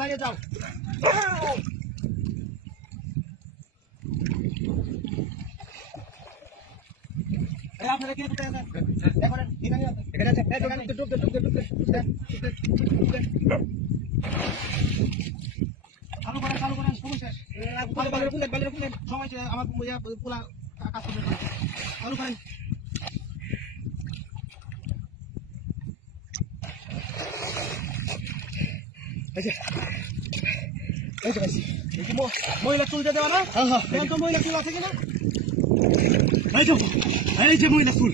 দাঁড়িয়ে যাও আপনারা কি করতে আছেন দেখেন এখানে আছে এখানে ডুব চালু করেন সময় শেষ সময় আমার পোলা কাজ করতে চালু করেন মহিলা চুলতে দেওয়া না মহিলা চুল আছে কিনা এই যে মহিলা চুল